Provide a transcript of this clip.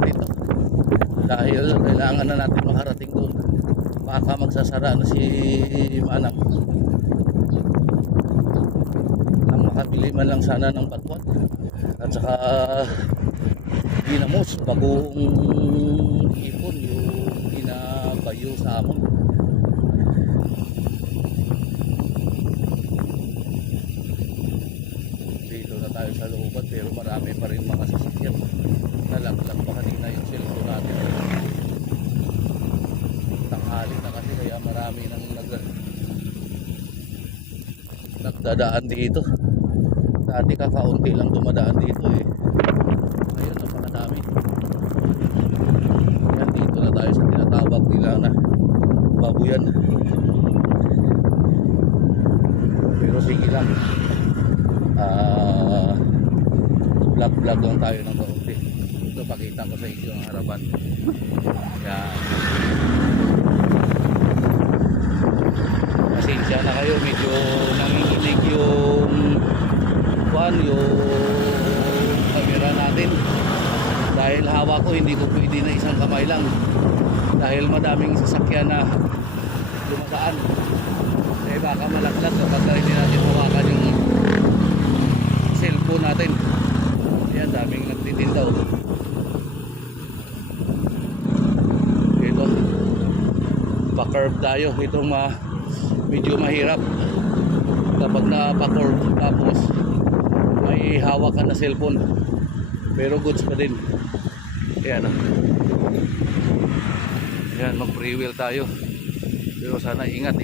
natin to. Dahil kailangan na natin makarating doon. Baka magsasara na si Manang. Ang makabili man lang sana ng batwat at saka ginamos, bagong ipon yung ginabayo sa amon. Dito na tayo sa looban pero marami pa rin mga sasakyan. Nalaglag pa kanina yung cellphone natin. Tanghali na kasi kaya marami nang nagdadaan dito. Dati kakaunti lang dumadaan dito eh. Ngayon napakadami. Yan, dito na tayo sa tinatawag nila na babuyan. Pero sige lang, vlog lang tayo ng kaunti. Ito pakita ko sa inyo ang harapan. Yan. Pasensya na kayo, medyo nanginginig yung camera natin dahil hawak ko, hindi ko pwede na isang kamay lang dahil madaming sasakyan na dumadaan. Eh baka malaglag kapag hindi natin hawakan yung cellphone natin. Ayan, daming nagtitinda oh. Ito pa-curve tayo. Itong medyo mahirap kapag napa-curve tapos may hawak ka na cellphone pero goods pa din. Ayan o. Ayan, mag-free wheel tayo pero sana ingat.